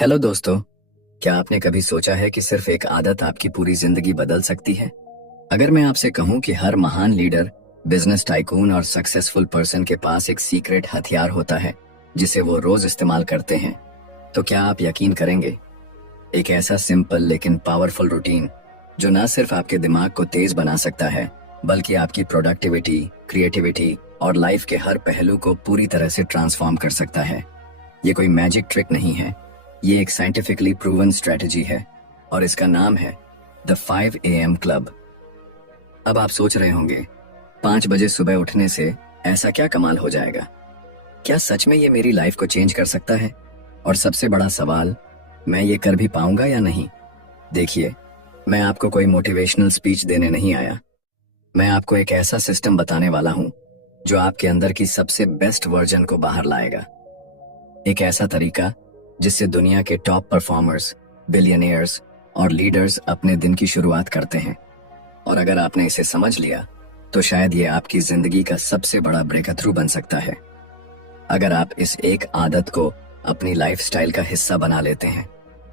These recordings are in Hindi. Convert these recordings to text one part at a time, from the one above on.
हेलो दोस्तों। क्या आपने कभी सोचा है कि सिर्फ एक आदत आपकी पूरी जिंदगी बदल सकती है? अगर मैं आपसे कहूं कि हर महान लीडर, बिजनेस टाइकून और सक्सेसफुल पर्सन के पास एक सीक्रेट हथियार होता है जिसे वो रोज इस्तेमाल करते हैं, तो क्या आप यकीन करेंगे? एक ऐसा सिंपल लेकिन पावरफुल रूटीन जो ना सिर्फ आपके दिमाग को तेज बना सकता है, बल्कि आपकी प्रोडक्टिविटी, क्रिएटिविटी और लाइफ के हर पहलू को पूरी तरह से ट्रांसफॉर्म कर सकता है। ये कोई मैजिक ट्रिक नहीं है, ये एक साइंटिफिकली प्रूवन स्ट्रेटजी है और इसका नाम है द 5 AM क्लब। अब आप सोच रहे होंगे, 5 बजे सुबह उठने से ऐसा क्या कमाल हो जाएगा? क्या सच में ये मेरी लाइफ को चेंज कर सकता है? और सबसे बड़ा सवाल, मैं ये कर भी पाऊंगा या नहीं? देखिए, मैं आपको कोई मोटिवेशनल स्पीच देने नहीं आया। मैं आपको एक ऐसा सिस्टम बताने वाला हूं जो आपके अंदर की सबसे बेस्ट वर्जन को बाहर लाएगा। एक ऐसा तरीका जिससे दुनिया के टॉप परफॉर्मर्स, बिलियनियर्स और लीडर्स अपने दिन की शुरुआत करते हैं। और अगर आपने इसे समझ लिया तो शायद ये आपकी जिंदगी का सबसे बड़ा ब्रेक थ्रू बन सकता है। अगर आप इस एक आदत को अपनी लाइफस्टाइल का हिस्सा बना लेते हैं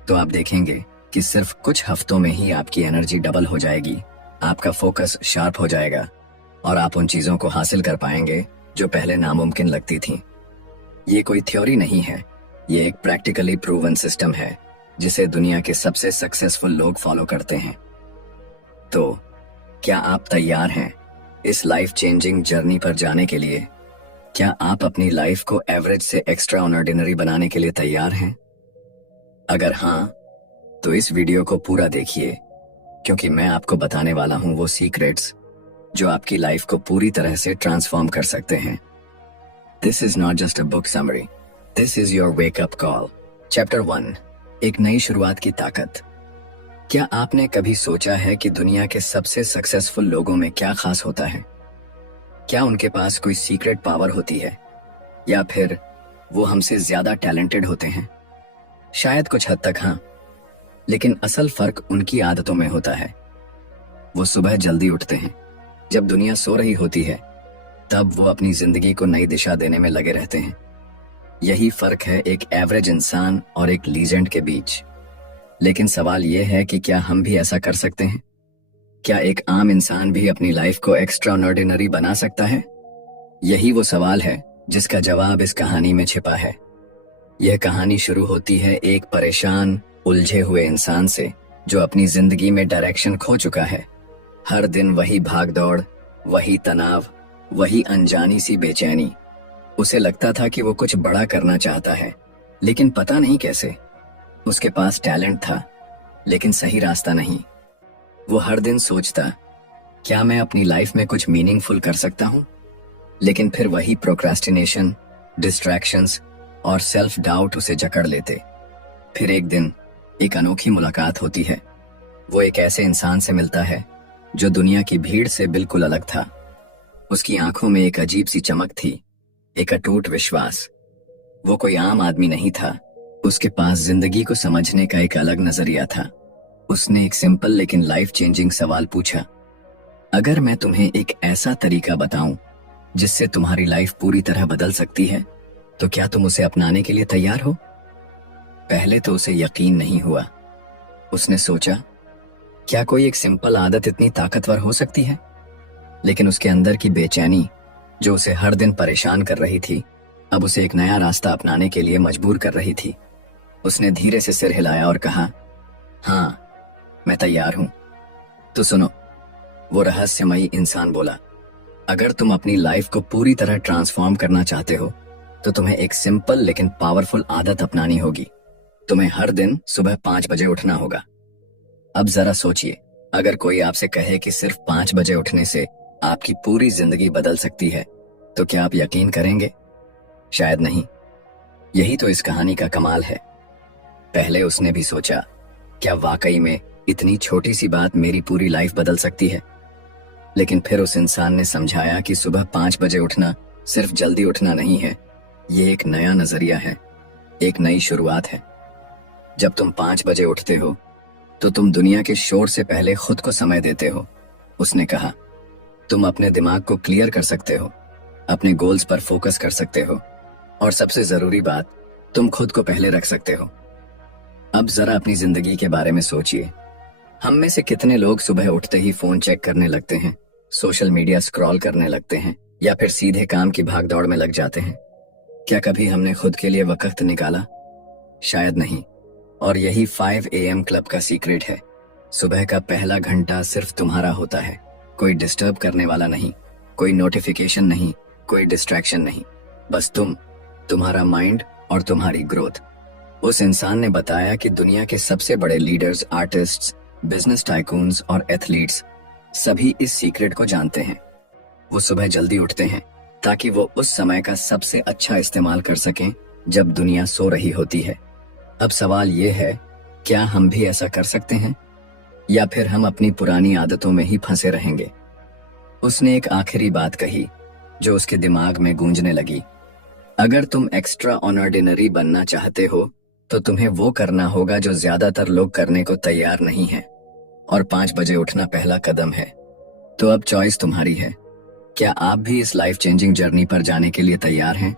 तो आप देखेंगे कि सिर्फ कुछ हफ्तों में ही आपकी एनर्जी डबल हो जाएगी, आपका फोकस शार्प हो जाएगा और आप उन चीजों को हासिल कर पाएंगे जो पहले नामुमकिन लगती थीं। ये कोई थ्योरी नहीं है, ये एक प्रैक्टिकली प्रूवन सिस्टम है जिसे दुनिया के सबसे सक्सेसफुल लोग फॉलो करते हैं। तो क्या आप तैयार हैं इस लाइफ चेंजिंग जर्नी पर जाने के लिए? क्या आप अपनी लाइफ को एवरेज से एक्स्ट्रा ऑर्डिनरी बनाने के लिए तैयार हैं? अगर हाँ, तो इस वीडियो को पूरा देखिए, क्योंकि मैं आपको बताने वाला हूं वो सीक्रेट्स जो आपकी लाइफ को पूरी तरह से ट्रांसफॉर्म कर सकते हैं। This is not just a book summary, this is your wake up call. Chapter 1, एक नई शुरुआत की ताकत। क्या आपने कभी सोचा है कि दुनिया के सबसे सक्सेसफुल लोगों में क्या खास होता है? क्या उनके पास कोई सीक्रेट पावर होती है, या फिर वो हमसे ज्यादा टैलेंटेड होते हैं? शायद कुछ हद तक हाँ, लेकिन असल फर्क उनकी आदतों में होता है। वो सुबह जल्दी उठते हैं, जब दुनिया सो रही होती है तब वो अपनी जिंदगी को नई दिशा देने में लगे रहते हैं। यही फर्क है एक एवरेज इंसान और एक लीजेंड के बीच। लेकिन सवाल यह है कि क्या हम भी ऐसा कर सकते हैं? क्या एक आम इंसान भी अपनी लाइफ को एक्स्ट्रा ऑर्डिनरी बना सकता है? यही वो सवाल है जिसका जवाब इस कहानी में छिपा है। यह कहानी शुरू होती है एक परेशान, उलझे हुए इंसान से जो अपनी जिंदगी में डायरेक्शन खो चुका है। हर दिन वही भागदौड़, वही तनाव, वही अनजानी सी बेचैनी। उसे लगता था कि वो कुछ बड़ा करना चाहता है, लेकिन पता नहीं कैसे। उसके पास टैलेंट था, लेकिन सही रास्ता नहीं। वो हर दिन सोचता, क्या मैं अपनी लाइफ में कुछ मीनिंगफुल कर सकता हूं? लेकिन फिर वही प्रोक्रास्टिनेशन, डिस्ट्रैक्शंस और सेल्फ डाउट उसे जकड़ लेते। फिर एक दिन एक अनोखी मुलाकात होती है। वो एक ऐसे इंसान से मिलता है जो दुनिया की भीड़ से बिल्कुल अलग था। उसकी आंखों में एक अजीब सी चमक थी, एक अटूट विश्वास। वो कोई आम आदमी नहीं था, उसके पास जिंदगी को समझने का एक अलग नजरिया था। उसने एक सिंपल लेकिन लाइफ चेंजिंग सवाल पूछा, अगर मैं तुम्हें एक ऐसा तरीका बताऊं जिससे तुम्हारी लाइफ पूरी तरह बदल सकती है, तो क्या तुम उसे अपनाने के लिए तैयार हो? पहले तो उसे यकीन नहीं हुआ। उसने सोचा, क्या कोई एक सिंपल आदत इतनी ताकतवर हो सकती है? लेकिन उसके अंदर की बेचैनी जो उसे हर दिन परेशान कर रही थी, अब उसे एक नया रास्ता अपनाने के लिए मजबूर कर रही थी। उसने धीरे से सिर हिलाया और कहा, हाँ, मैं तैयार हूं। तो सुनो, वो रहस्यमयी इंसान बोला, अगर तुम अपनी लाइफ को पूरी तरह ट्रांसफॉर्म करना चाहते हो तो तुम्हें एक सिंपल लेकिन पावरफुल आदत अपनानी होगी। तुम्हें हर दिन सुबह 5 बजे उठना होगा। अब जरा सोचिए, अगर कोई आपसे कहे कि सिर्फ 5 बजे उठने से आपकी पूरी जिंदगी बदल सकती है, तो क्या आप यकीन करेंगे? शायद नहीं। यही तो इस कहानी का कमाल है। पहले उसने भी सोचा, क्या वाकई में इतनी छोटी सी बात मेरी पूरी लाइफ बदल सकती है? लेकिन फिर उस इंसान ने समझाया कि सुबह 5 बजे उठना सिर्फ जल्दी उठना नहीं है, ये एक नया नजरिया है, एक नई शुरुआत है। जब तुम 5 बजे उठते हो तो तुम दुनिया के शोर से पहले खुद को समय देते हो। उसने कहा, तुम अपने दिमाग को क्लियर कर सकते हो, अपने गोल्स पर फोकस कर सकते हो और सबसे जरूरी बात, तुम खुद को पहले रख सकते हो। अब जरा अपनी जिंदगी के बारे में सोचिए। हम में से कितने लोग सुबह उठते ही फोन चेक करने लगते हैं, सोशल मीडिया स्क्रॉल करने लगते हैं या फिर सीधे काम की भागदौड़ में लग जाते हैं। क्या कभी हमने खुद के लिए वक्त निकाला? शायद नहीं। और यही 5 AM क्लब का सीक्रेट है। सुबह का पहला घंटा सिर्फ तुम्हारा होता है। कोई डिस्टर्ब करने वाला नहीं, कोई नोटिफिकेशन नहीं, कोई डिस्ट्रैक्शन नहीं, बस तुम्हारा माइंड और तुम्हारी ग्रोथ। उस इंसान ने बताया कि दुनिया के सबसे बड़े लीडर्स, आर्टिस्ट्स, बिजनेस टाइकून्स और एथलीट्स सभी इस सीक्रेट को जानते हैं। वो सुबह जल्दी उठते हैं ताकि वो उस समय का सबसे अच्छा इस्तेमाल कर सकें जब दुनिया सो रही होती है। अब सवाल ये है, क्या हम भी ऐसा कर सकते हैं या फिर हम अपनी पुरानी आदतों में ही फंसे रहेंगे? उसने एक आखिरी बात कही जो उसके दिमाग में गूंजने लगी। अगर तुम एक्स्ट्रा ऑर्डिनरी बनना चाहते हो तो तुम्हें वो करना होगा जो ज्यादातर लोग करने को तैयार नहीं हैं, और 5 बजे उठना पहला कदम है। तो अब चॉइस तुम्हारी है। क्या आप भी इस लाइफ चेंजिंग जर्नी पर जाने के लिए तैयार हैं,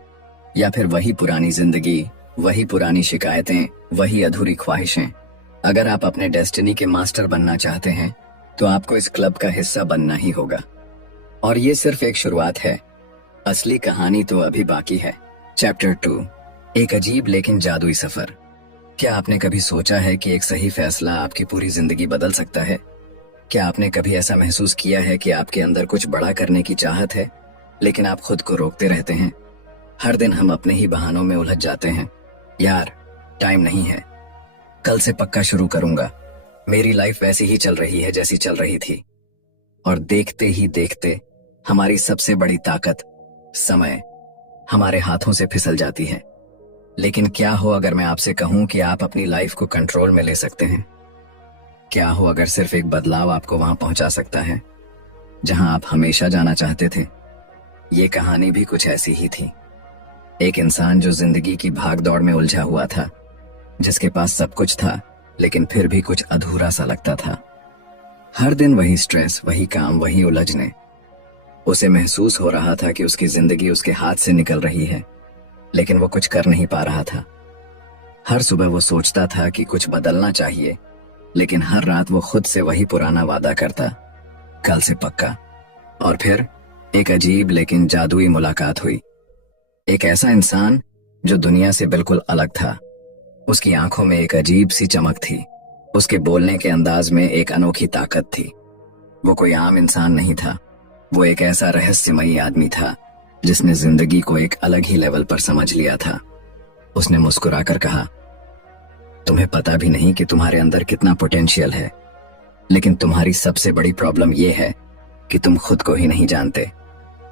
या फिर वही पुरानी जिंदगी, वही पुरानी शिकायतें, वही अधूरी ख्वाहिशें? अगर आप अपने डेस्टिनी के मास्टर बनना चाहते हैं तो आपको इस क्लब का हिस्सा बनना ही होगा। और ये सिर्फ एक शुरुआत है, असली कहानी तो अभी बाकी है। चैप्टर 2, एक अजीब लेकिन जादुई सफर। क्या आपने कभी सोचा है कि एक सही फैसला आपकी पूरी जिंदगी बदल सकता है? क्या आपने कभी ऐसा महसूस किया है कि आपके अंदर कुछ बड़ा करने की चाहत है, लेकिन आप खुद को रोकते रहते हैं? हर दिन हम अपने ही बहानों में उलझ जाते हैं। यार, टाइम नहीं है, कल से पक्का शुरू करूंगा, मेरी लाइफ वैसी ही चल रही है जैसी चल रही थी। और देखते ही देखते हमारी सबसे बड़ी ताकत, समय, हमारे हाथों से फिसल जाती है। लेकिन क्या हो अगर मैं आपसे कहूं कि आप अपनी लाइफ को कंट्रोल में ले सकते हैं? क्या हो अगर सिर्फ एक बदलाव आपको वहां पहुंचा सकता है जहां आप हमेशा जाना चाहते थे? ये कहानी भी कुछ ऐसी ही थी। एक इंसान जो जिंदगी की भागदौड़ में उलझा हुआ था, जिसके पास सब कुछ था लेकिन फिर भी कुछ अधूरा सा लगता था। हर दिन वही स्ट्रेस, वही काम, वही उलझने। उसे महसूस हो रहा था कि उसकी जिंदगी उसके हाथ से निकल रही है, लेकिन वो कुछ कर नहीं पा रहा था। हर सुबह वो सोचता था कि कुछ बदलना चाहिए, लेकिन हर रात वो खुद से वही पुराना वादा करता, कल से पक्का। और फिर एक अजीब लेकिन जादुई मुलाकात हुई। एक ऐसा इंसान जो दुनिया से बिल्कुल अलग था। उसकी आंखों में एक अजीब सी चमक थी, उसके बोलने के अंदाज में एक अनोखी ताकत थी। वो कोई आम इंसान नहीं था, वो एक ऐसा रहस्यमयी आदमी था जिसने जिंदगी को एक अलग ही लेवल पर समझ लिया था। उसने मुस्कुराकर कहा, तुम्हें पता भी नहीं कि तुम्हारे अंदर कितना पोटेंशियल है, लेकिन तुम्हारी सबसे बड़ी प्रॉब्लम यह है कि तुम खुद को ही नहीं जानते।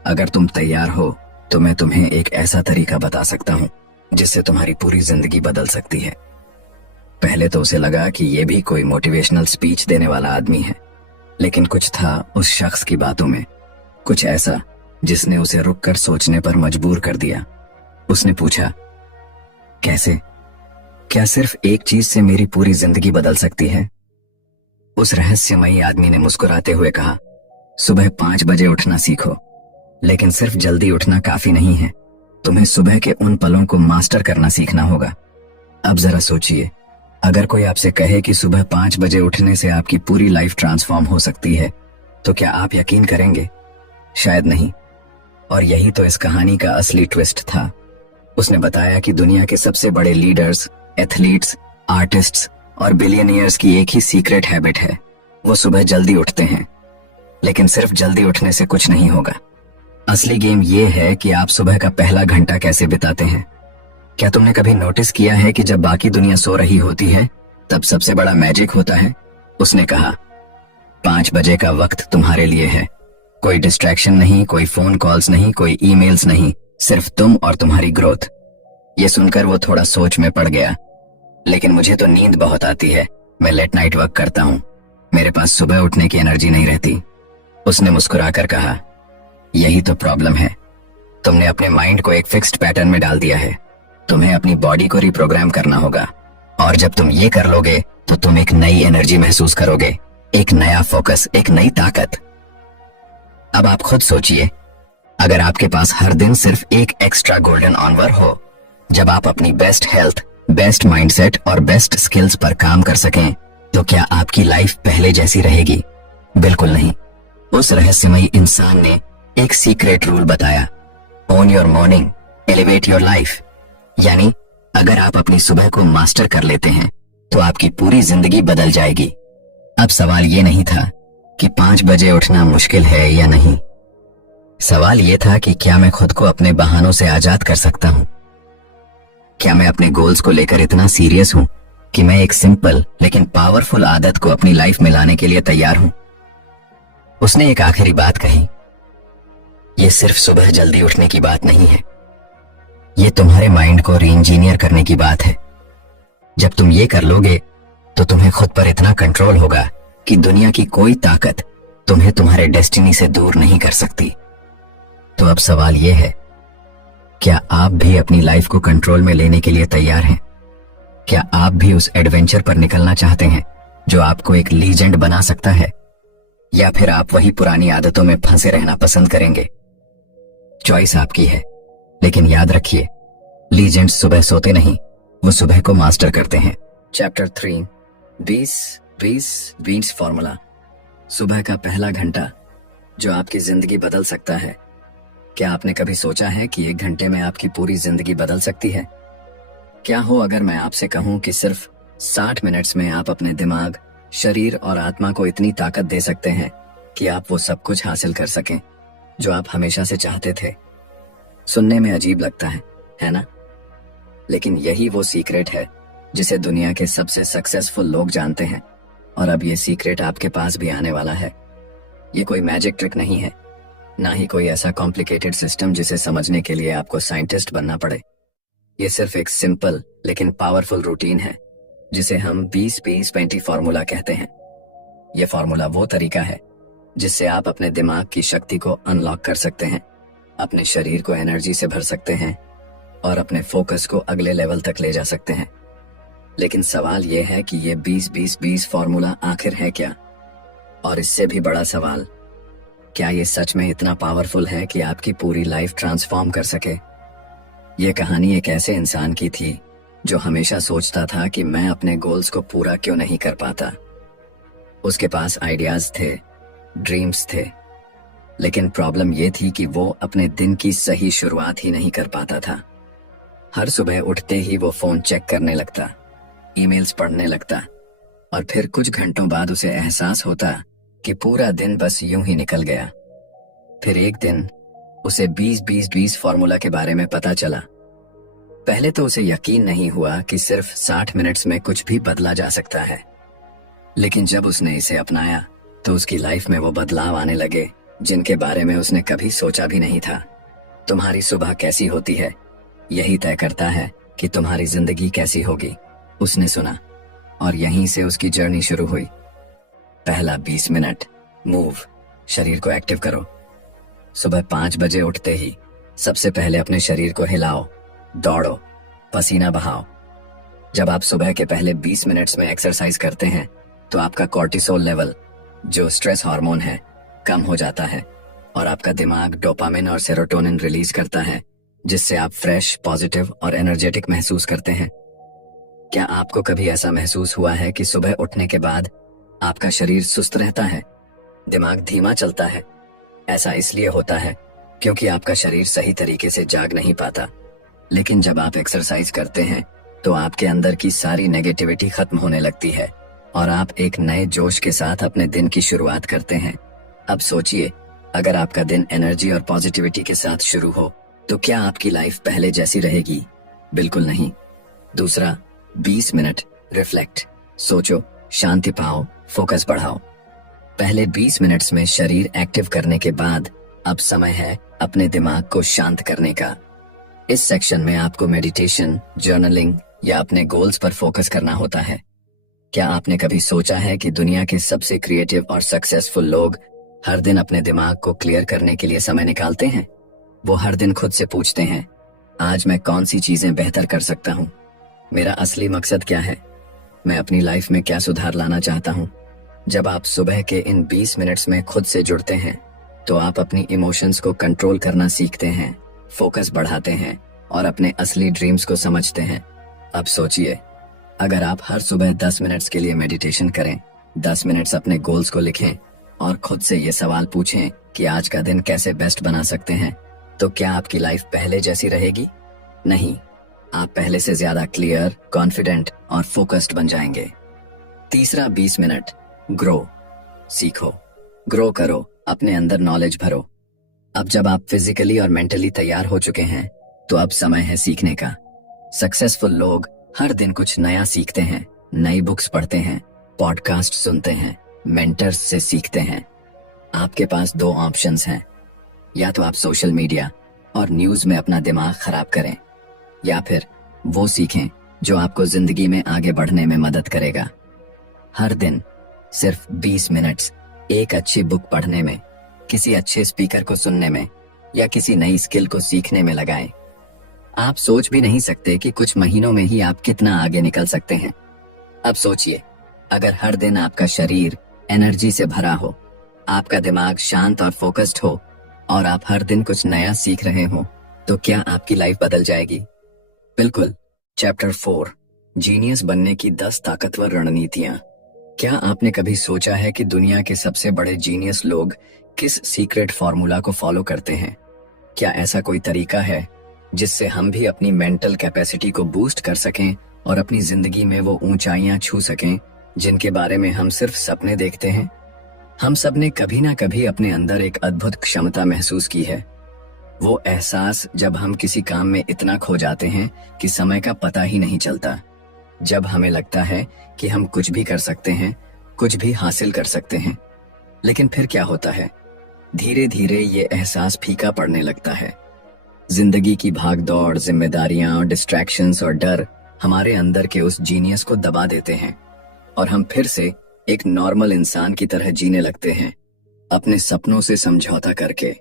अगर तुम तैयार हो तो मैं तुम्हें एक ऐसा तरीका बता सकता हूं जिससे तुम्हारी पूरी जिंदगी बदल सकती है। पहले तो उसे लगा कि यह भी कोई मोटिवेशनल स्पीच देने वाला आदमी है, लेकिन कुछ था उस शख्स की बातों में, कुछ ऐसा जिसने उसे रुककर सोचने पर मजबूर कर दिया। उसने पूछा, कैसे? क्या सिर्फ एक चीज से मेरी पूरी जिंदगी बदल सकती है? उस रहस्यमयी आदमी ने मुस्कुराते हुए कहा, सुबह 5 बजे उठना सीखो, लेकिन सिर्फ जल्दी उठना काफी नहीं है, तुम्हें सुबह के उन पलों को मास्टर करना सीखना होगा। अब जरा सोचिए, अगर कोई आपसे कहे कि सुबह 5 बजे उठने से आपकी पूरी लाइफ ट्रांसफॉर्म हो सकती है, तो क्या आप यकीन करेंगे? शायद नहीं। और यही तो इस कहानी का असली ट्विस्ट था। उसने बताया कि दुनिया के सबसे बड़े लीडर्स, एथलीट्स, आर्टिस्ट्स और बिलियनियर्स की एक ही सीक्रेट हैबिट है, वो सुबह जल्दी उठते हैं। लेकिन सिर्फ जल्दी उठने से कुछ नहीं होगा। असली गेम ये है कि आप सुबह का पहला घंटा कैसे बिताते हैं। क्या तुमने कभी नोटिस किया है कि जब बाकी दुनिया सो रही होती है तब सबसे बड़ा मैजिक होता है? उसने कहा, 5 बजे का वक्त तुम्हारे लिए है। कोई डिस्ट्रैक्शन नहीं, कोई फोन कॉल्स नहीं, कोई ईमेल्स नहीं, सिर्फ तुम और तुम्हारी ग्रोथ। ये सुनकर वो थोड़ा सोच में पड़ गया। लेकिन मुझे तो नींद बहुत आती है, मैं लेट नाइट वर्क करता हूँ, मेरे पास सुबह उठने की एनर्जी नहीं रहती। उसने मुस्कुराकर कहा, यही तो प्रॉब्लम है, तुमने अपने माइंड को एक फिक्स्ड पैटर्न में डाल दिया है। तुम्हें अपनी बॉडी को रिप्रोग्राम करना होगा, और जब तुम ये कर लोगे तो तुम एक नई एनर्जी महसूस करोगे, एक नया फोकस, एक नई ताकत। अब आप खुद सोचिए, अगर आपके पास हर दिन सिर्फ एक एक्स्ट्रा गोल्डन ऑवर हो, जब आप अपनी बेस्ट हेल्थ, बेस्ट माइंडसेट और बेस्ट स्किल्स पर काम कर सकें, तो क्या आपकी लाइफ पहले जैसी रहेगी? बिल्कुल नहीं। उस रहस्यमयी इंसान ने एक सीक्रेट रूल बताया, own your morning, elevate your life. यानी अगर आप अपनी सुबह को मास्टर कर लेते हैं तो आपकी पूरी जिंदगी बदल जाएगी। अब सवाल ये नहीं था कि 5 बजे उठना मुश्किल है या नहीं। सवाल ये था कि क्या मैं खुद को अपने बहानों से आजाद कर सकता हूं? क्या मैं अपने गोल्स को लेकर इतना सीरियस हूं कि मैं एक सिंपल लेकिन पावरफुल आदत को अपनी लाइफ में लाने के लिए तैयार हूं? उसने एक आखिरी बात कही, यह सिर्फ सुबह जल्दी उठने की बात नहीं है, ये तुम्हारे माइंड को रीइंजीनियर करने की बात है। जब तुम ये कर लोगे तो तुम्हें खुद पर इतना कंट्रोल होगा कि दुनिया की कोई ताकत तुम्हें तुम्हारे डेस्टिनी से दूर नहीं कर सकती। तो अब सवाल यह है, क्या आप भी अपनी लाइफ को कंट्रोल में लेने के लिए तैयार हैं? क्या आप भी उस एडवेंचर पर निकलना चाहते हैं जो आपको एक लीजेंड बना सकता है, या फिर आप वही पुरानी आदतों में फंसे रहना पसंद करेंगे? चॉइस आपकी है, लेकिन याद रखिए, लीजेंड्स सुबह सोते नहीं, वो सुबह को मास्टर करते हैं। Chapter 3, 20-20-20 formula. सुबह का पहला घंटा जो आपकी जिंदगी बदल सकता है। क्या आपने कभी सोचा है कि 1 घंटे में आपकी पूरी जिंदगी बदल सकती है? क्या हो अगर मैं आपसे कहूं कि सिर्फ 60 मिनट्स में आप अपने दिमाग, शरीर और आत्मा को इतनी ताकत दे सकते हैं कि आप वो सब कुछ हासिल कर सकें जो आप हमेशा से चाहते थे? सुनने में अजीब लगता है ना? लेकिन यही वो सीक्रेट है जिसे दुनिया के सबसे सक्सेसफुल लोग जानते हैं, और अब ये सीक्रेट आपके पास भी आने वाला है। ये कोई मैजिक ट्रिक नहीं है, ना ही कोई ऐसा कॉम्प्लिकेटेड सिस्टम जिसे समझने के लिए आपको साइंटिस्ट बनना पड़े। ये सिर्फ एक सिंपल लेकिन पावरफुल रूटीन है जिसे हम 20-20-20 फॉर्मूला कहते हैं। ये फॉर्मूला वो तरीका है जिससे आप अपने दिमाग की शक्ति को अनलॉक कर सकते हैं, अपने शरीर को एनर्जी से भर सकते हैं और अपने फोकस को अगले लेवल तक ले जा सकते हैं। लेकिन सवाल यह है कि ये 20-20-20 फॉर्मूला आखिर है क्या? और इससे भी बड़ा सवाल, क्या ये सच में इतना पावरफुल है कि आपकी पूरी लाइफ ट्रांसफॉर्म कर सके? ये कहानी एक ऐसे इंसान की थी जो हमेशा सोचता था कि मैं अपने गोल्स को पूरा क्यों नहीं कर पाता। उसके पास आइडियाज थे, ड्रीम्स थे, लेकिन प्रॉब्लम ये थी कि वो अपने दिन की सही शुरुआत ही नहीं कर पाता था। हर सुबह उठते ही वो फोन चेक करने लगता, ईमेल्स पढ़ने लगता, और फिर कुछ घंटों बाद उसे एहसास होता कि पूरा दिन बस यूं ही निकल गया। फिर एक दिन उसे 20-20-20 फॉर्मूला के बारे में पता चला। पहले तो उसे यकीन नहीं हुआ कि सिर्फ 60 मिनट्स में कुछ भी बदला जा सकता है, लेकिन जब उसने इसे अपनाया तो उसकी लाइफ में वो बदलाव आने लगे जिनके बारे में उसने कभी सोचा भी नहीं था। तुम्हारी सुबह कैसी होती है, यही तय करता है कि तुम्हारी जिंदगी कैसी होगी, उसने सुना, और यहीं से उसकी जर्नी शुरू हुई। पहला 20 मिनट, मूव, शरीर को एक्टिव करो। सुबह 5 बजे उठते ही सबसे पहले अपने शरीर को हिलाओ, दौड़ो, पसीना बहाओ। जब आप सुबह के पहले 20 मिनट्स में एक्सरसाइज करते हैं तो आपका कॉर्टिसोल लेवल, जो स्ट्रेस हार्मोन है, कम हो जाता है और आपका दिमाग डोपामिन और सेरोटोनिन रिलीज करता है, जिससे आप फ्रेश, पॉजिटिव और एनर्जेटिक महसूस करते हैं। क्या आपको कभी ऐसा महसूस हुआ है कि सुबह उठने के बाद आपका शरीर सुस्त रहता है, दिमाग धीमा चलता है? ऐसा इसलिए होता है क्योंकि आपका शरीर सही तरीके से जाग नहीं पाता। लेकिन जब आप एक्सरसाइज करते हैं तो आपके अंदर की सारी नेगेटिविटी खत्म होने लगती है और आप एक नए जोश के साथ अपने दिन की शुरुआत करते हैं। अब सोचिए, अगर आपका दिन एनर्जी और पॉजिटिविटी के साथ शुरू हो तो क्या आपकी लाइफ पहले जैसी रहेगी? बिल्कुल नहीं। दूसरा, 20 मिनट, रिफ्लेक्ट, सोचो, शांति पाओ, फोकस बढ़ाओ। पहले 20 मिनट्स में शरीर एक्टिव करने के बाद अब समय है अपने दिमाग को शांत करने का। इस सेक्शन में आपको मेडिटेशन, जर्नलिंग या अपने गोल्स पर फोकस करना होता है। क्या आपने कभी सोचा है कि दुनिया के सबसे क्रिएटिव और सक्सेसफुल लोग हर दिन अपने दिमाग को क्लियर करने के लिए समय निकालते हैं? वो हर दिन खुद से पूछते हैं, आज मैं कौन सी चीजें बेहतर कर सकता हूँ? मेरा असली मकसद क्या है? मैं अपनी लाइफ में क्या सुधार लाना चाहता हूँ? जब आप सुबह के इन 20 मिनट्स में खुद से जुड़ते हैं तो आप अपनी इमोशंस को कंट्रोल करना सीखते हैं, फोकस बढ़ाते हैं और अपने असली ड्रीम्स को समझते हैं। अब सोचिए, अगर आप हर सुबह 10 मिनट्स के लिए मेडिटेशन करें, 10 मिनट्स अपने गोल्स को लिखें और खुद से ये सवाल पूछें कि आज का दिन कैसे बेस्ट बना सकते हैं, तो क्या आपकी लाइफ पहले जैसी रहेगी? नहीं, आप पहले से ज्यादा क्लियर, कॉन्फिडेंट और फोकस्ड बन जाएंगे। तीसरा, 20 मिनट ग्रो। सीखो, ग्रो करो, अपने अंदर नॉलेज भरो। अब जब आप फिजिकली और मेंटली तैयार हो चुके हैं, तो अब समय है सीखने का। सक्सेसफुल लोग हर दिन कुछ नया सीखते हैं, नई बुक्स पढ़ते हैं, पॉडकास्ट सुनते हैं, मेंटर्स से सीखते हैं। आपके पास दो ऑप्शंस हैं, या तो आप सोशल मीडिया और न्यूज में अपना दिमाग खराब करें, या फिर वो सीखें जो आपको जिंदगी में आगे बढ़ने में मदद करेगा। हर दिन सिर्फ 20 मिनट्स एक अच्छी बुक पढ़ने में, किसी अच्छे स्पीकर को सुनने में या किसी नई स्किल को सीखने में लगाएं। आप सोच भी नहीं सकते कि कुछ महीनों में ही आप कितना आगे निकल सकते हैं। अब सोचिए, अगर हर दिन आपका शरीर एनर्जी से भरा हो, आपका दिमाग शांत और फोकस्ड हो और आप हर दिन कुछ नया सीख रहे हो, तो क्या आपकी लाइफ बदल जाएगी? बिल्कुल। चैप्टर 4, जीनियस बनने की 10 ताकतवर रणनीतियां। क्या आपने कभी सोचा है कि दुनिया के सबसे बड़े जीनियस लोग किस सीक्रेट फॉर्मूला को फॉलो करते हैं? क्या ऐसा कोई तरीका है जिससे हम भी अपनी मेंटल कैपेसिटी को बूस्ट कर सकें और अपनी जिंदगी में वो ऊंचाइयां छू सकें जिनके बारे में हम सिर्फ सपने देखते हैं? हम सब ने कभी ना कभी अपने अंदर एक अद्भुत क्षमता महसूस की है। वो एहसास जब हम किसी काम में इतना खो जाते हैं कि समय का पता ही नहीं चलता। जब हमें लगता है कि हम कुछ भी कर सकते हैं, कुछ भी हासिल कर सकते हैं। लेकिन फिर क्या होता है? धीरे धीरे ये एहसास फीका पड़ने लगता है। जिंदगी की भागदौड़, जिम्मेदारियां और डिस्ट्रैक्शंस और डर हमारे अंदर के उस जीनियस को दबा देते हैं और हम फिर से एक नॉर्मल इंसान की तरह जीने लगते हैं, अपने सपनों से समझौता करके।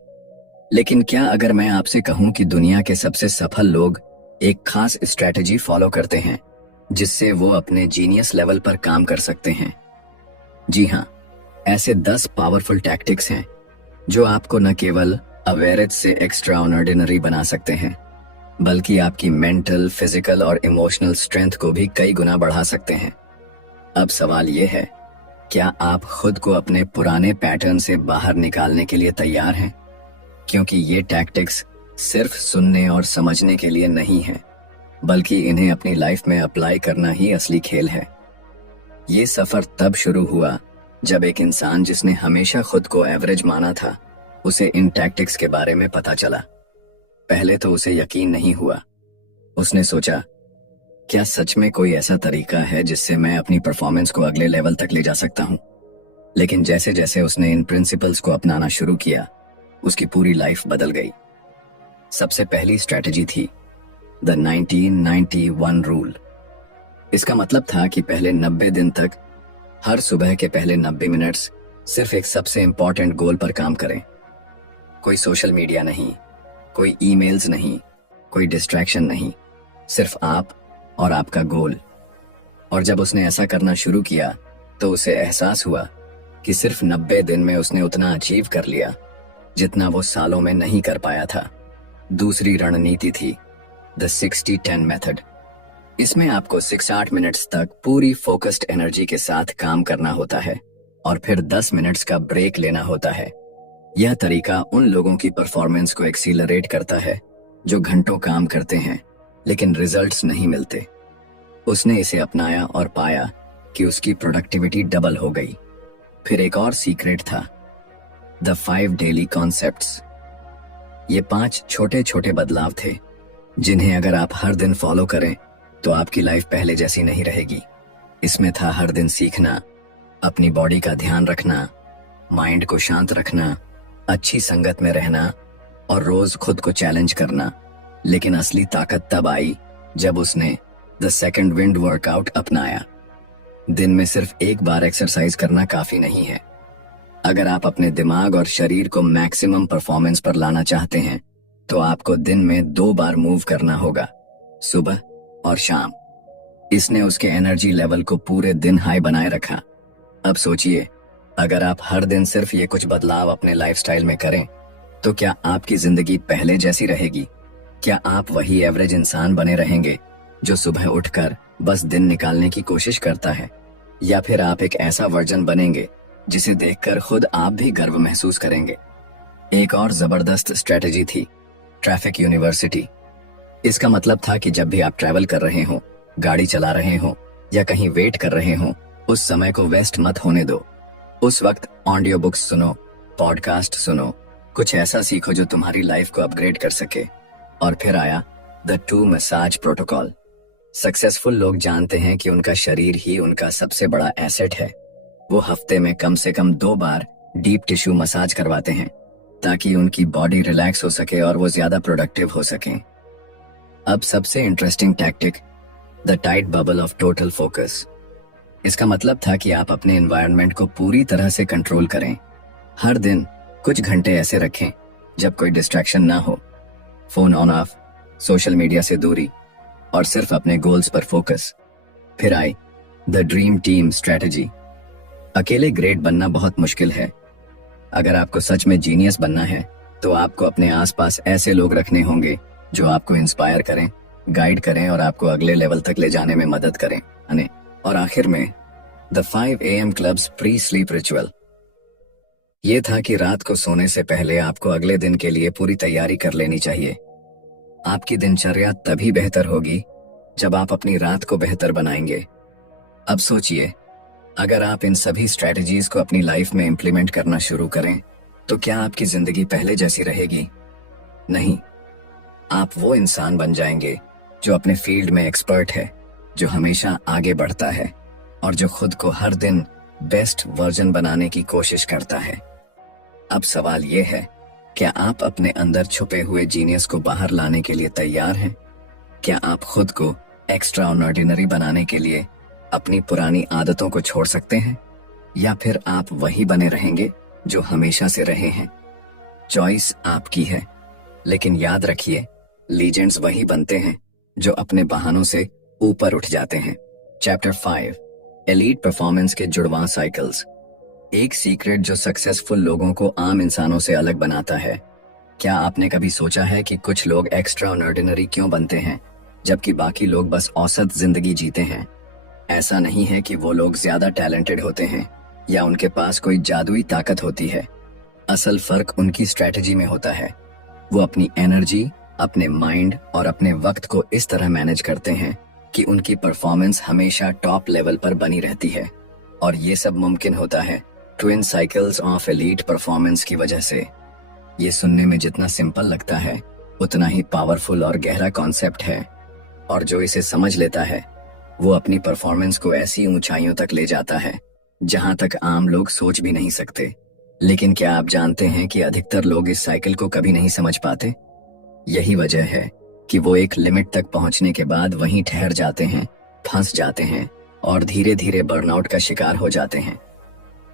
लेकिन क्या अगर मैं आपसे कहूं कि दुनिया के सबसे सफल लोग एक खास स्ट्रेटजी फॉलो करते हैं जिससे वो अपने जीनियस लेवल पर काम कर सकते हैं? जी हाँ, ऐसे 10 पावरफुल टैक्टिक्स हैं जो आपको न केवल अवेरेज से एक्स्ट्रा ऑर्डिनरी बना सकते हैं, बल्कि आपकी मेंटल, फिजिकल और इमोशनल स्ट्रेंथ को भी कई गुना बढ़ा सकते हैं। अब सवाल ये है, क्या आप खुद को अपने पुराने पैटर्न से बाहर निकालने के लिए तैयार हैं? क्योंकि ये टैक्टिक्स सिर्फ सुनने और समझने के लिए नहीं है, बल्कि इन्हें अपनी लाइफ में अप्लाई करना ही असली खेल है। ये सफर तब शुरू हुआ जब एक इंसान जिसने हमेशा खुद को एवरेज माना था, उसे इन टैक्टिक्स के बारे में पता चला। पहले तो उसे यकीन नहीं हुआ। उसने सोचा, क्या सच में कोई ऐसा तरीका है जिससे मैं अपनी परफॉर्मेंस को अगले लेवल तक ले जा सकता हूं? लेकिन जैसे जैसे उसने इन प्रिंसिपल्स को अपनाना शुरू किया, उसकी पूरी लाइफ बदल गई। सबसे पहली स्ट्रेटजी थी द 1991 रूल। इसका मतलब था कि पहले 90 दिन तक हर सुबह के पहले 90 मिनट्स सिर्फ एक सबसे इंपॉर्टेंट गोल पर काम करें। कोई सोशल मीडिया नहीं, कोई ईमेल्स नहीं, कोई डिस्ट्रैक्शन नहीं, सिर्फ आप और आपका गोल। और जब उसने ऐसा करना शुरू किया तो उसे एहसास हुआ कि सिर्फ 90 दिन में उसने उतना अचीव कर लिया जितना वो सालों में नहीं कर पाया था। दूसरी रणनीति थी द 60-10 मेथड। इसमें आपको 6-8 मिनट्स तक पूरी फोकस्ड एनर्जी के साथ काम करना होता है और फिर 10 मिनट्स का ब्रेक लेना होता है। यह तरीका उन लोगों की परफॉर्मेंस को एक्सीलरेट करता है जो घंटों काम करते हैं लेकिन रिजल्ट्स नहीं मिलते। उसने इसे अपनाया और पाया कि उसकी प्रोडक्टिविटी डबल हो गई। फिर एक और सीक्रेट था द 5 डेली कॉन्सेप्ट्स। ये 5 छोटे छोटे बदलाव थे जिन्हें अगर आप हर दिन फॉलो करें तो आपकी लाइफ पहले जैसी नहीं रहेगी। इसमें था हर दिन सीखना, अपनी बॉडी का ध्यान रखना, माइंड को शांत रखना, अच्छी संगत में रहना और रोज खुद को चैलेंज करना। लेकिन असली ताकत तब आई जब उसने द सेकंड विंड वर्कआउट अपनाया। दिन में सिर्फ एक बार एक्सरसाइज करना काफी नहीं है। अगर आप अपने दिमाग और शरीर को मैक्सिमम परफॉर्मेंस पर लाना चाहते हैं तो आपको दिन में 2 बार मूव करना होगा, सुबह और शाम। इसने उसके एनर्जी लेवल को पूरे दिन हाई बनाए रखा। अब सोचिए, अगर आप हर दिन सिर्फ ये कुछ बदलाव अपने लाइफस्टाइल में करें तो क्या आपकी जिंदगी पहले जैसी रहेगी? क्या आप वही एवरेज इंसान बने रहेंगे जो सुबह उठकर बस दिन निकालने की कोशिश करता है, या फिर आप एक ऐसा वर्जन बनेंगे जिसे देखकर खुद आप भी गर्व महसूस करेंगे। एक और जबरदस्त स्ट्रेटजी थी, ट्रैफिक यूनिवर्सिटी। इसका मतलब था कि जब भी आप ट्रैवल कर रहे हो, गाड़ी चला रहे हो या कहीं वेट कर रहे हो, उस समय को वेस्ट मत होने दो। उस वक्त ऑडियो बुक्स सुनो, पॉडकास्ट सुनो, कुछ ऐसा सीखो जो तुम्हारी लाइफ को अपग्रेड कर सके। और फिर आया द 2 मसाज प्रोटोकॉल। सक्सेसफुल लोग जानते हैं कि उनका शरीर ही उनका सबसे बड़ा एसेट है। वो हफ्ते में कम से कम 2 बार डीप टिश्यू मसाज करवाते हैं ताकि उनकी बॉडी रिलैक्स हो सके और वो ज्यादा प्रोडक्टिव हो सकें। अब सबसे interesting tactic, the tight bubble of total focus. इसका मतलब था कि आप अपने एनवायरनमेंट को पूरी तरह से कंट्रोल करें। हर दिन कुछ घंटे ऐसे रखें जब कोई डिस्ट्रैक्शन ना हो, phone on off, social media से दूरी और सिर्फ अपने गोल्स पर फोकस। फिर I the dream team strategy. अकेले ग्रेट बनना बहुत मुश्किल है। अगर आपको सच में जीनियस बनना है तो आपको अपने आसपास ऐसे लोग रखने होंगे जो आपको इंस्पायर करें, गाइड करें और आपको अगले लेवल तक ले जाने में मदद करें। और आखिर में the 5 AM clubs pre sleep ritual. ये था कि रात को सोने से पहले आपको अगले दिन के लिए पूरी तैयारी कर लेनी चाहिए। आपकी दिनचर्या तभी बेहतर होगी जब आप अपनी रात को बेहतर बनाएंगे। अब सोचिए, अगर आप इन सभी स्ट्रेटजीज को अपनी लाइफ में इंप्लीमेंट करना शुरू करें तो क्या आपकी जिंदगी पहले जैसी रहेगी? नहीं, आप वो इंसान बन जाएंगे जो अपने फील्ड में एक्सपर्ट है, जो हमेशा आगे बढ़ता है और जो खुद को हर दिन बेस्ट वर्जन बनाने की कोशिश करता है। अब सवाल ये है, क्या आप अपने अंदर छुपे हुए जीनियस को बाहर लाने के लिए तैयार हैं? क्या आप खुद को एक्स्ट्रा ऑर्डिनरी बनाने के लिए अपनी पुरानी आदतों को छोड़ सकते हैं, या फिर आप वही बने रहेंगे जो हमेशा से रहे हैं? चॉइस आपकी है, लेकिन याद रखिए, लीजेंड्स वही बनते हैं जो अपने बहानों से ऊपर उठ जाते हैं। चैप्टर 5, एलीट परफॉर्मेंस के जुड़वां साइकिल्स। एक सीक्रेट जो सक्सेसफुल लोगों को आम इंसानों से अलग बनाता है। क्या आपने कभी सोचा है कि कुछ लोग एक्स्ट्रा ऑर्डिनरी क्यों बनते हैं जबकि बाकी लोग बस औसत जिंदगी जीते हैं? ऐसा नहीं है कि वो लोग ज्यादा टैलेंटेड होते हैं या उनके पास कोई जादुई ताकत होती है। असल फर्क उनकी स्ट्रेटजी में होता है। वो अपनी एनर्जी, अपने माइंड और अपने वक्त को इस तरह मैनेज करते हैं कि उनकी परफॉर्मेंस हमेशा टॉप लेवल पर बनी रहती है। और ये सब मुमकिन होता है twin cycles of elite performance की वजह से। ये सुनने में जितना सिंपल लगता है उतना ही पावरफुल और गहरा कॉन्सेप्ट है, और जो इसे समझ लेता है वो अपनी परफॉर्मेंस को ऐसी ऊंचाइयों तक ले जाता है जहां तक आम लोग सोच भी नहीं सकते। लेकिन क्या आप जानते हैं कि अधिकतर लोग इस साइकिल को कभी नहीं समझ पाते? यही वजह है कि वो एक लिमिट तक पहुंचने के बाद वहीं ठहर जाते हैं, फंस जाते हैं और धीरे धीरे बर्नआउट का शिकार हो जाते हैं।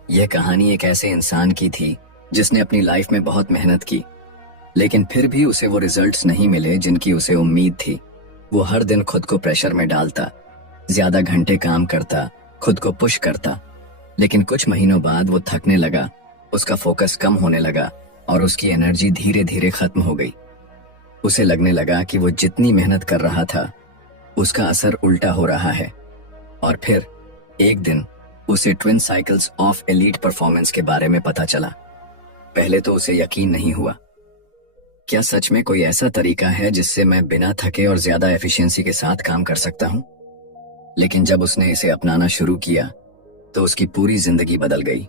यह कहानी एक ऐसे इंसान की थी जिसने अपनी लाइफ में बहुत मेहनत की, लेकिन फिर भी उसे वो रिजल्ट्स नहीं मिले जिनकी उसे उम्मीद थी। वो हर दिन खुद को प्रेशर में डालता, ज्यादा घंटे काम करता, खुद को पुश करता, लेकिन कुछ महीनों बाद वो थकने लगा, उसका फोकस कम होने लगा और उसकी एनर्जी धीरे धीरे खत्म हो गई। उसे लगने लगा कि वो जितनी मेहनत कर रहा था उसका असर उल्टा हो रहा है। और फिर एक दिन उसे twin cycles of elite performance के बारे में पता चला। पहले तो उसे यकीन नहीं हुआ, क्या सच में कोई ऐसा तरीका है जिससे मैं बिना थके और ज्यादा एफिशिएंसी के साथ काम कर सकता हूं? लेकिन जब उसने इसे अपनाना शुरू किया तो उसकी पूरी जिंदगी बदल गई।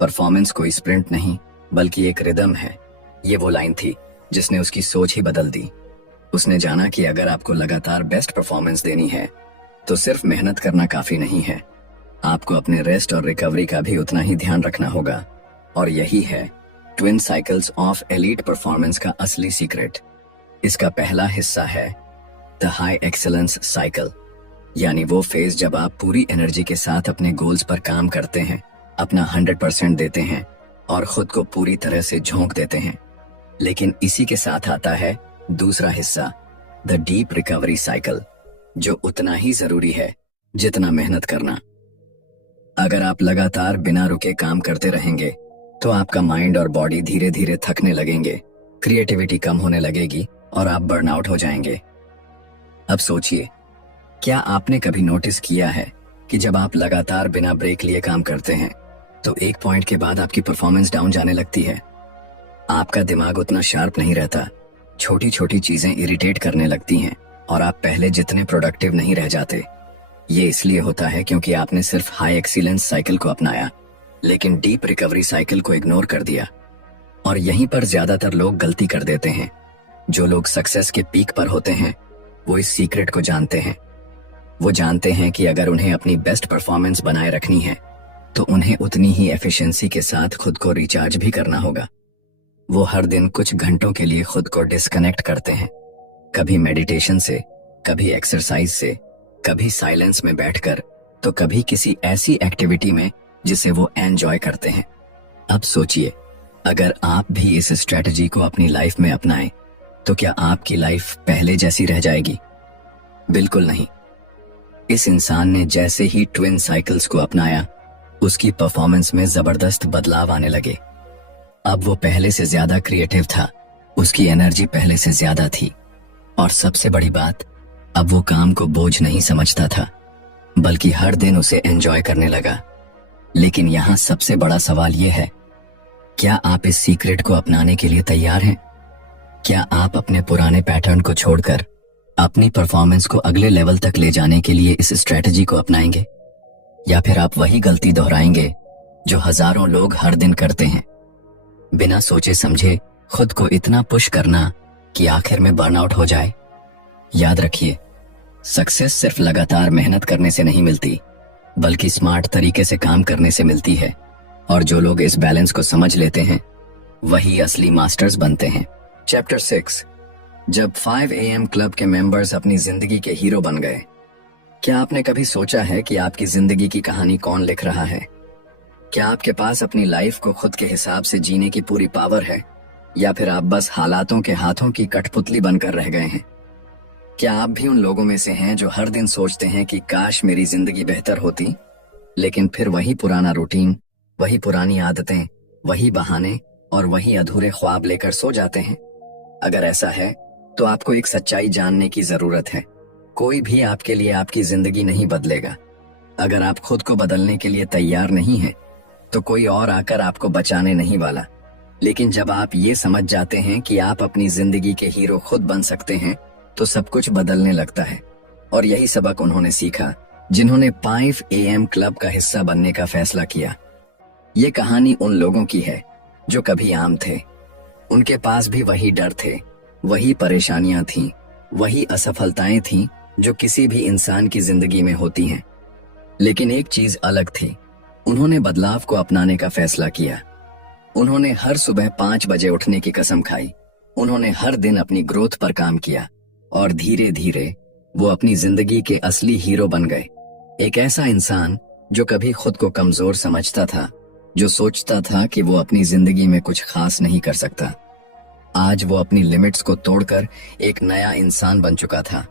परफॉर्मेंस कोई स्प्रिंट नहीं बल्कि एक रिदम है, ये वो लाइन थी जिसने उसकी सोच ही बदल दी। उसने जाना कि अगर आपको लगातार बेस्ट परफॉर्मेंस देनी है तो सिर्फ मेहनत करना काफी नहीं है, आपको अपने रेस्ट और रिकवरी का भी उतना ही ध्यान रखना होगा। और यही है twin cycles of elite performance का असली सीक्रेट। इसका पहला हिस्सा है द हाई एक्सीलेंस साइकिल, यानी वो फेज जब आप पूरी एनर्जी के साथ अपने गोल्स पर काम करते हैं, अपना 100% देते हैं और खुद को पूरी तरह से झोंक देते हैं। लेकिन इसी के साथ आता है दूसरा हिस्सा, द डीप रिकवरी साइकिल, जो उतना ही जरूरी है जितना मेहनत करना। अगर आप लगातार बिना रुके काम करते रहेंगे तो आपका माइंड और बॉडी धीरे धीरे थकने लगेंगे, क्रिएटिविटी कम होने लगेगी और आप बर्नआउट हो जाएंगे। अब सोचिए, क्या आपने कभी नोटिस किया है कि जब आप लगातार बिना ब्रेक लिए काम करते हैं तो एक पॉइंट के बाद आपकी परफॉर्मेंस डाउन जाने लगती है। आपका दिमाग उतना शार्प नहीं रहता, छोटी छोटी चीजें इरिटेट करने लगती हैं और आप पहले जितने प्रोडक्टिव नहीं रह जाते। ये इसलिए होता है क्योंकि आपने सिर्फ हाई एक्सीलेंस साइकिल को अपनाया लेकिन डीप रिकवरी साइकिल को इग्नोर कर दिया। और यहीं पर ज्यादातर लोग गलती कर देते हैं। जो लोग सक्सेस के पीक पर होते हैं वो इस सीक्रेट को जानते हैं। वो जानते हैं कि अगर उन्हें अपनी बेस्ट परफॉर्मेंस बनाए रखनी है तो उन्हें उतनी ही एफिशिएंसी के साथ खुद को रिचार्ज भी करना होगा। वो हर दिन कुछ घंटों के लिए खुद को डिस्कनेक्ट करते हैं, कभी मेडिटेशन से, कभी एक्सरसाइज से, कभी साइलेंस में बैठकर, तो कभी किसी ऐसी एक्टिविटी में जिसे वो एंजॉय करते हैं। अब सोचिए, अगर आप भी इस स्ट्रेटजी को अपनी लाइफ में अपनाएं तो क्या आपकी लाइफ पहले जैसी रह जाएगी? बिल्कुल नहीं। इस इंसान ने जैसे ही ट्विन साइकिल्स को अपनाया उसकी परफॉर्मेंस में जबरदस्त बदलाव आने लगे। अब वो पहले से ज्यादा क्रिएटिव था, उसकी एनर्जी पहले से ज्यादा थी और सबसे बड़ी बात, अब वो काम को बोझ नहीं समझता था बल्कि हर दिन उसे एंजॉय करने लगा। लेकिन यहाँ सबसे बड़ा सवाल ये है, क्या आप इस सीक्रेट को अपनाने के लिए तैयार हैं? क्या आप अपने पुराने पैटर्न को छोड़कर अपनी परफॉर्मेंस को अगले लेवल तक ले जाने के लिए इस स्ट्रेटजी को अपनाएंगे? या फिर आप वही गलती दोहराएंगे जो हजारों लोग हर दिन करते हैं, बिना सोचे समझे खुद को इतना पुश करना कि आखिर में बर्नआउट हो जाए? याद रखिए, सक्सेस सिर्फ लगातार मेहनत करने से नहीं मिलती बल्कि स्मार्ट तरीके से काम करने से मिलती है। और जो लोग इस बैलेंस को समझ लेते हैं वही असली मास्टर्स बनते हैं। चैप्टर 6, जब 5 AM क्लब के मेंबर्स अपनी जिंदगी के हीरो बन गए। क्या आपने कभी सोचा है कि आपकी जिंदगी की कहानी कौन लिख रहा है? क्या आपके पास अपनी लाइफ को खुद के हिसाब से जीने की पूरी पावर है या फिर आप बस हालातों के हाथों की कठपुतली बनकर रह गए हैं? क्या आप भी उन लोगों में से हैं जो हर दिन सोचते हैं कि काश मेरी जिंदगी बेहतर होती, लेकिन फिर वही पुराना रूटीन, वही पुरानी आदतें, वही बहाने और वही अधूरे ख्वाब लेकर सो जाते हैं? अगर ऐसा है तो आपको एक सच्चाई जानने की जरूरत है। कोई भी आपके लिए आपकी जिंदगी नहीं बदलेगा। अगर आप खुद को बदलने के लिए तैयार नहीं हैं, तो कोई और आकर आपको बचाने नहीं वाला। लेकिन जब आप ये समझ जाते हैं कि आप अपनी जिंदगी के हीरो खुद बन सकते हैं तो सब कुछ बदलने लगता है। और यही सबक उन्होंने सीखा जिन्होंने 5 AM क्लब का हिस्सा बनने का फैसला किया। ये कहानी उन लोगों की है जो कभी आम थे। उनके पास भी वही डर थे, वही परेशानियां थीं, वही असफलताएं थीं जो किसी भी इंसान की जिंदगी में होती हैं। लेकिन एक चीज अलग थी, उन्होंने बदलाव को अपनाने का फैसला किया। उन्होंने हर सुबह 5 बजे उठने की कसम खाई। उन्होंने हर दिन अपनी ग्रोथ पर काम किया और धीरे धीरे वो अपनी जिंदगी के असली हीरो बन गए। एक ऐसा इंसान जो कभी खुद को कमजोर समझता था, जो सोचता था कि वो अपनी जिंदगी में कुछ खास नहीं कर सकता, आज वो अपनी लिमिट्स को तोड़कर एक नया इंसान बन चुका था।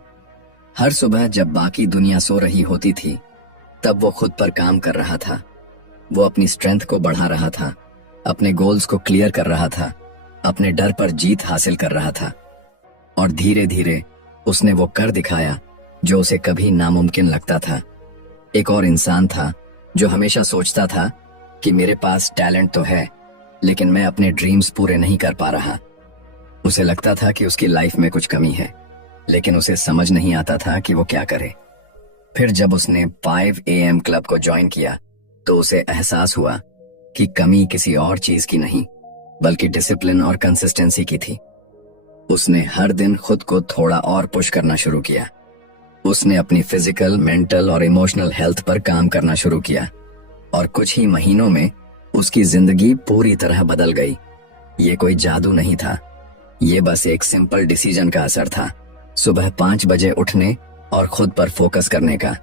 हर सुबह जब बाकी दुनिया सो रही होती थी तब वो खुद पर काम कर रहा था। वो अपनी स्ट्रेंथ को बढ़ा रहा था, अपने गोल्स को क्लियर कर रहा था, अपने डर पर जीत हासिल कर रहा था और धीरे धीरे उसने वो कर दिखाया जो उसे कभी नामुमकिन लगता था। एक और इंसान था जो हमेशा सोचता था कि मेरे पास टैलेंट तो है लेकिन मैं अपने ड्रीम्स पूरे नहीं कर पा रहा। उसे लगता था कि उसकी लाइफ में कुछ कमी है लेकिन उसे समझ नहीं आता था कि वो क्या करे। फिर जब उसने 5 AM क्लब को ज्वाइन किया तो उसे एहसास हुआ कि कमी किसी और चीज की नहीं बल्कि डिसिप्लिन और कंसिस्टेंसी की थी। उसने हर दिन खुद को थोड़ा और पुश करना शुरू किया। उसने अपनी फिजिकल, मेंटल और इमोशनल हेल्थ पर काम करना शुरू किया और कुछ ही महीनों में उसकी जिंदगी पूरी तरह बदल गई। ये कोई जादू नहीं था, ये बस एक सिंपल डिसीजन का असर था, सुबह 5 बजे उठने और खुद पर फोकस करने का।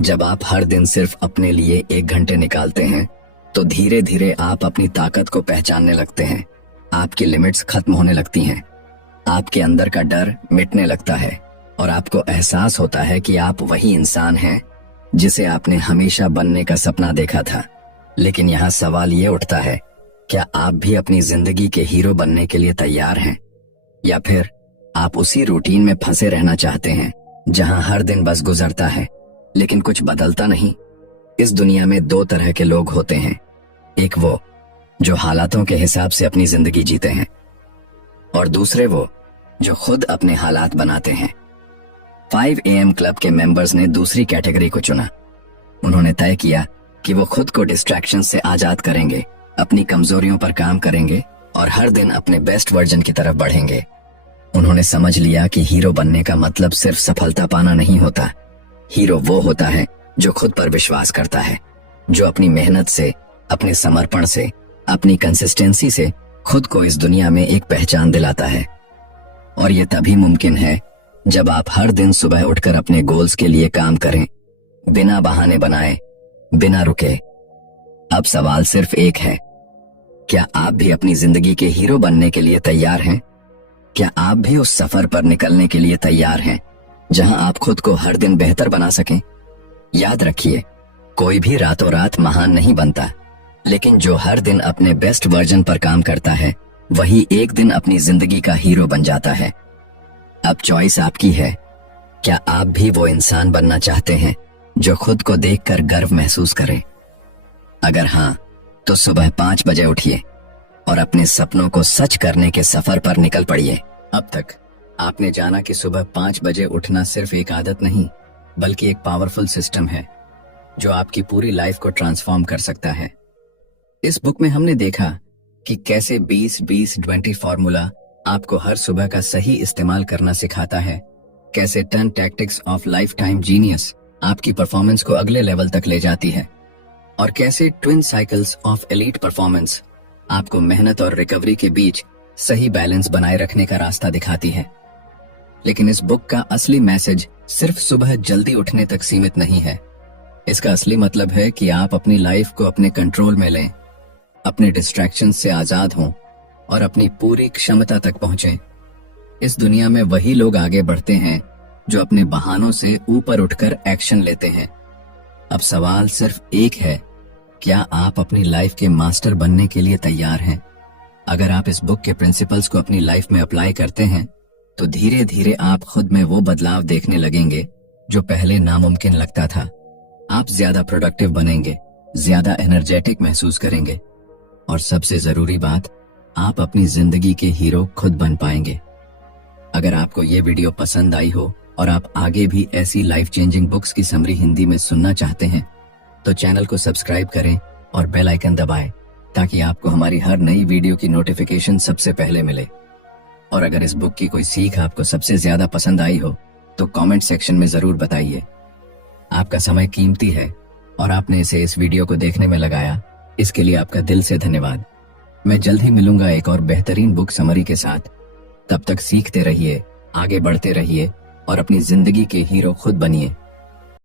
जब आप हर दिन सिर्फ अपने लिए 1 घंटे निकालते हैं तो धीरे धीरे आप अपनी ताकत को पहचानने लगते हैं। आपकी लिमिट्स खत्म होने लगती हैं, आपके अंदर का डर मिटने लगता है और आपको एहसास होता है कि आप वही इंसान हैं जिसे आपने हमेशा बनने का सपना देखा था। लेकिन यहाँ सवाल ये उठता है, क्या आप भी अपनी जिंदगी के हीरो बनने के लिए तैयार हैं या फिर आप उसी रूटीन में फंसे रहना चाहते हैं जहां हर दिन बस गुजरता है लेकिन कुछ बदलता नहीं। इस दुनिया में दो तरह के लोग होते हैं, एक वो जो हालातों के हिसाब से अपनी जिंदगी जीते हैं और दूसरे वो जो खुद अपने हालात बनाते हैं। 5 AM क्लब के मेंबर्स ने दूसरी कैटेगरी को चुना। उन्होंने तय किया कि वो खुद को डिस्ट्रैक्शन से आजाद करेंगे, अपनी कमजोरियों पर काम करेंगे और हर दिन अपने बेस्ट वर्जन की तरफ बढ़ेंगे। उन्होंने समझ लिया कि हीरो बनने का मतलब सिर्फ सफलता पाना नहीं होता। हीरो वो होता है जो खुद पर विश्वास करता है, जो अपनी मेहनत से, अपने समर्पण से, अपनी कंसिस्टेंसी से खुद को इस दुनिया में एक पहचान दिलाता है। और ये तभी मुमकिन है जब आप हर दिन सुबह उठकर अपने गोल्स के लिए काम करें, बिना बहाने बनाए, बिना रुके। अब सवाल सिर्फ एक है, क्या आप भी अपनी जिंदगी के हीरो बनने के लिए तैयार हैं? क्या आप भी उस सफर पर निकलने के लिए तैयार हैं जहां आप खुद को हर दिन बेहतर बना सकें? याद रखिए, कोई भी रातों रात महान नहीं बनता, लेकिन जो हर दिन अपने बेस्ट वर्जन पर काम करता है वही एक दिन अपनी जिंदगी का हीरो बन जाता है। अब चॉइस आपकी है। क्या आप भी वो इंसान बनना चाहते हैं जो खुद को देखकर गर्व महसूस करे? अगर हां, तो सुबह 5 बजे उठिए और अपने सपनों को सच करने के सफर पर निकल पड़िए। अब तक आपने जाना कि सुबह 5 बजे उठना सिर्फ एक आदत नहीं, बल्कि एक पावरफुल सिस्टम है जो आपकी पूरी लाइफ को ट्रांसफॉर्म कर सकता है। इस बुक में हमने देखा कि कैसे 20-20-20 फॉर्मूला आपको हर सुबह का सही इस्तेमाल करना सिखाता है, कैसे 10 tactics of life time genius आपकी परफॉर्मेंस को अगले लेवल तक ले जाती है, और कैसे twin cycles of elite performance आपको मेहनत और रिकवरी के बीच सही बैलेंस बनाए रखने का रास्ता दिखाती है। लेकिन इस बुक का असली मैसेज सिर्फ सुबह जल्दी उठने तक सीमित नहीं है। इसका असली मतलब है कि आप अपनी लाइफ को अपने कंट्रोल में लें, अपने डिस्ट्रैक्शन से आजाद हों और अपनी पूरी क्षमता तक पहुंचें। इस दुनिया में वही लोग आगे बढ़ते हैं जो अपने बहानों से ऊपर उठकर एक्शन लेते हैं। अब सवाल सिर्फ एक है, क्या आप अपनी लाइफ के मास्टर बनने के लिए तैयार हैं? अगर आप इस बुक के प्रिंसिपल्स को अपनी लाइफ में अप्लाई करते हैं तो धीरे धीरे आप खुद में वो बदलाव देखने लगेंगे जो पहले नामुमकिन लगता था। आप ज्यादा प्रोडक्टिव बनेंगे, ज्यादा एनर्जेटिक महसूस करेंगे और सबसे जरूरी बात, आप अपनी जिंदगी के हीरो खुद बन पाएंगे। अगर आपको ये वीडियो पसंद आई हो और आप आगे भी ऐसी लाइफ चेंजिंग बुक्स की समरी हिंदी में सुनना चाहते हैं तो चैनल को सब्सक्राइब करें और बेल आइकन दबाएं ताकि आपको हमारी हर नई वीडियो की नोटिफिकेशन सबसे पहले मिले। और अगर इस बुक की कोई सीख आपको सबसे ज्यादा पसंद आई हो तो कमेंट सेक्शन में जरूर बताइए। आपका समय कीमती है और आपने इसे इस वीडियो को देखने में लगाया, इसके लिए आपका दिल से धन्यवाद। मैं जल्द ही मिलूंगा एक और बेहतरीन बुक समरी के साथ। तब तक सीखते रहिए, आगे बढ़ते रहिए और अपनी जिंदगी के हीरो खुद बनिए।